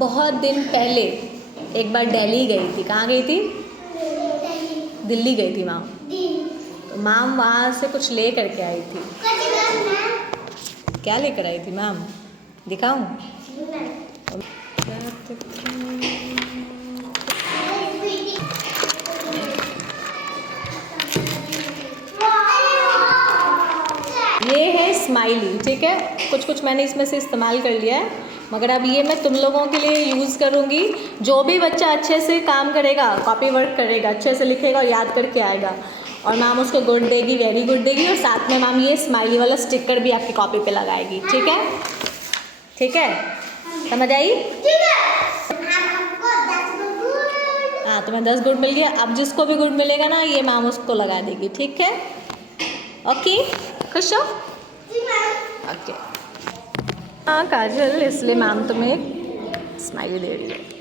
बहुत दिन पहले एक बार दिल्ली गई थी। कहाँ गई थी? दिल्ली गई थी मैम। तो मैम वहाँ से कुछ ले करके आई थी। क्या लेकर आई थी मैम? दिखाऊं? ये है स्माइली, ठीक है। कुछ कुछ मैंने इसमें से इस्तेमाल कर लिया है, मगर अब ये मैं तुम लोगों के लिए यूज़ करूँगी। जो भी बच्चा अच्छे से काम करेगा, कॉपी वर्क करेगा, अच्छे से लिखेगा और याद करके आएगा, और मैम उसको गुड देगी, वेरी गुड देगी, और साथ में मैम ये स्माइली वाला स्टिकर भी आपकी कॉपी पे लगाएगी। ठीक है? ठीक है, समझ आई? हाँ, तुम्हें 10 गुड मिल गया। अब जिसको भी गुड मिलेगा ना, ये मैम उसको लगा देगी। ठीक है? ओके, खुश हो? ओके। हाँ काजल, इसलिए मैम तुम्हें स्माइली दे रही है।